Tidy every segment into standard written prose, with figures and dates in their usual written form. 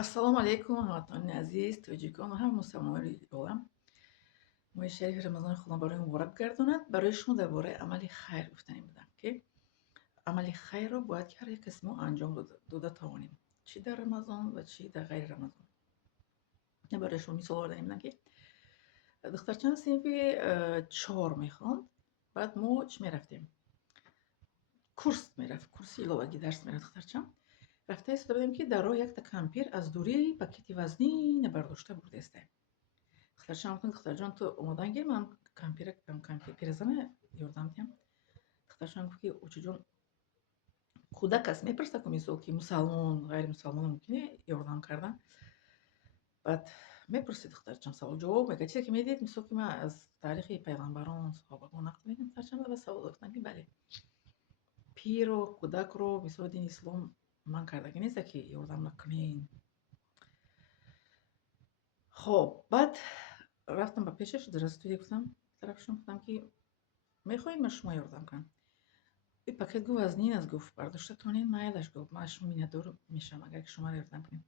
Ассалому алайкум ҳамватнони азиз, тоҷикон ва ҳама мусалмонони олам. Моҳи шарифи рамазони худо барои муборак гардонад. Барои шумо дар бораи амали хайр гуфтанӣ будам, ки амали хайрро бояд ки ҳар як каси мо анҷом дода тавонем, чӣ дар рамазон ва чӣ дар ғайри рамазон. Барои шумо мисол оварданӣ будам, ки духтарчам синфи 4 мехонд. Баъд мо чӣ мерафтем? Курс мерафт, курси иловагӣ дарс мерафт духтарчам. Рафта истода будем, ки дар роҳ якта кампир аз дурӣ пакети вазнина бардошта бурда истад. Духтарчам гуфтам: духтарҷон, ту омодан гир, ман пиразана ёрдам диҳам. Духтарчам гуфт, ки очаҷон, кӯдак аст, мепурсад ки мисол ки мусалмон, ғайри мусалмон мумкине ёрдам кардан. Баъд мепурсид духтарчам савол-ҷавоб мекард. Чизе ки медидед, мисол ки ман аз таърихи пайғамбарон, саҳобагон нақл медиҳам. Духтарчам ба савол гуфтам, ки бале, пирро, кӯдакро мисоли дини ислом ман кардагӣ неста, ки ёрдам накунен. Хоб, баъд рафтам ба пешаш, дразитӯде гуфтам, тарафшон гуфтам, ки мехоҳед ман шумо ёрдам кунам? И пакет гуфт вазнин аст, гуфт бардошта тонен, майлаш, гуфт ман аз шумо миннатдор мешавам, агар ки шуморо ёрдам кунем.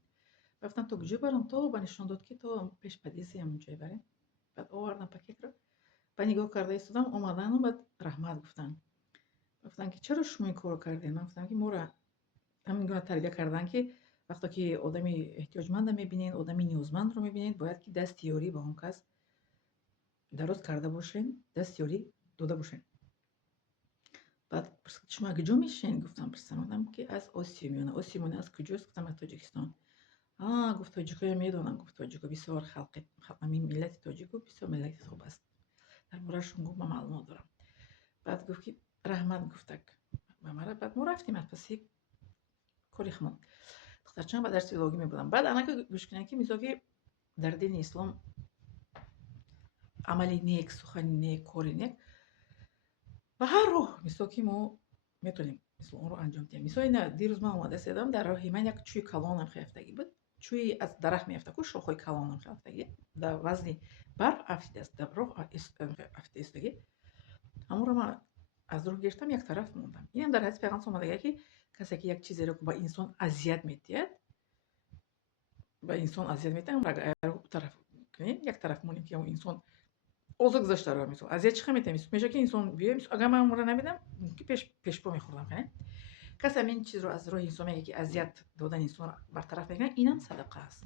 Рафтам то куҷо барам, то ба нишон дод, ки то пеш подъезди ҳамонҷое барем. Баъд овардам пакетро, ба нигоҳ карда истодам. Омадану баъд раҳмат гуфтанд. Гуфтанд, ки чаро шумо ин корро кардед? Ман гуфтам, ки моро ҳамин гуна тарбия кардан, ки вақте ки одами эҳтиёҷмандро мебинед, одами ниёзмандро мебинед, бояд ки дасти ёрӣ ба он кас дароз карда бошен, дасти ёрӣ дода бошен. Баъд пурсид, шумо аз куҷо мешавед? Гуфтам, пурсидам, ки аз Осиё меоям. Осиё меоям аз куҷост? Гуфтам, аз Тоҷикистон. Гуфт, тоҷикоям медонам. Гуфт, тоҷико бисёр халқи, ҳамин миллати тоҷику бисёр миллати хуб аст. Дар бораашон гуфт ман маълумот дорам. Баъд гуфт, ки раҳмат гуфтак ба мара. Баъд мо рафтем аз паси кори хамон. Духтарчам ба дарси иловагӣ мебурдам. Баъд анака гӯш кунед, ки мисол ки дар дини ислом амали нек, сухани нек, кори нек ба ҳар роҳ, мисол ки мо метавонем мисол онро анҷом диҳем. Мисоли дирӯз ман омада истодам, дар роҳи ман як чӯи калонам херафтагӣ буд. Чӯи аз дарахт меафта ку, шохҳои калонам херафтагӣ, дар вазни барф афтидааст, дар роҳ афтида истодагӣ. Ҳамонро ман аз роҳ гирифтам, як тараф мондам. Инам дар ҳадиси пайғамбар омадагӣ, ки касе ки як чизеро ба инсон азият медиҳад, ба инсон азият медиҳад, агар тараф кунем, як тараф монем, ки инсон озод гузаштаро мисол азият чӣ хел метавонем? Мешавад, ки инсон биёяд, агар ман онро намедам, ки пешпо мехӯрдам, ка не? Касе ҳамин чизро аз роҳи инсон мегӯяд, ки азият додани инсонро бартараф мекунад, инам садақа аст.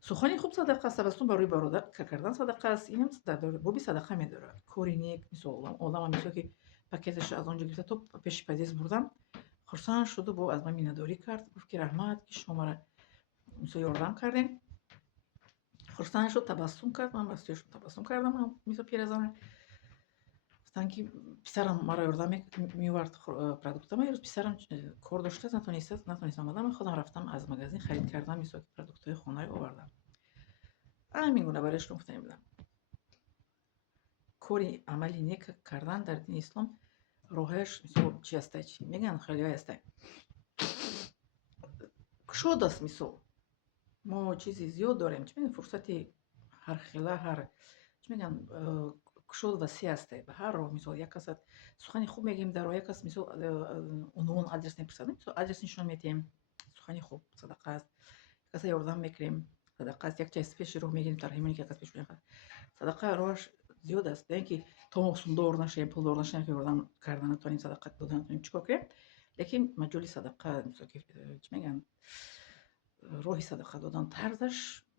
Сухани хуб садақа аст, табассум ба рӯи бародар кардан садақа аст. Инам боби садақа медорад. Кори нек, мисол одамам мисол ки пакеташро аз он ҷо гирифта то пеши подъезд бурдам, хурсанд шуду, бо аз ман миннатдорӣ кард, гуфт, ки раҳмат, ки шумо мара мисол ёрдам кардем. Хурсанд шуд, табассум кард, ман ба сӯяшон табассум кардам, мисол пиразана. Гуфтанд, ки писарам маро ёрдам меовард продуктама. Имрӯз писарам кор дошта, натонист омада, ман худам рафтам аз магазин харид кардам, мисол ки продуктҳои хонаро овардам. Ҳамин гуна барои шумо гуфтанӣ будам. Кори амали нек кардан дар дини ислом роҳаш мисол чӣ аста, чӣ мегӯянд, хелиҳое аста. Кушод аст мисол. Мо чизи зиёд дорем, чӣ мегӯянд, фурсати ҳархела, чӣ мегӯянд, кушод васеъ аст. Ба ҳар роҳ мисол як кас сухани хуб мегӯем дар роҳ, як кас мисол унвон адрес мепурсад, мисол адрес нишон медиҳем, сухани хуб садақа аст. Як каса ёрдам мекунем, садақа аст. як ҷайз пеши роҳ мегирем, тарҳимоне ки як кас пеш меояд. Садақа роҳаш зиёд аст. Не ин ки то мо сумдор нашавем, пулдор нашавем, ки ёрдам карда натавонем, садақа дода натавонем, чӣ кор кунем? Лекин маҷоли садақа, мисол ки чӣ мегӯянд, роҳи садақа додан тарзаш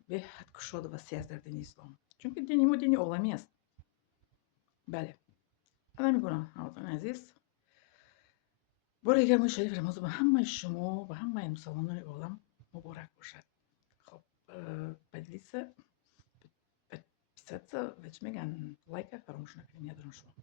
беҳад кушоду васеъ аст дар дини ислом. Чунки дини мо дини оламӣ аст. бале, ҳамин гуна ҳамватнони азиз, бори дигар моҳи шарифи рамазон ба ҳамаи шумо, ба ҳамаи мусалмонони олам муборак бошад. Хоб, поделиться, подписаться ва чӣ мегӯянд, лайка фаромӯш накунед. Миҳрабон шумо.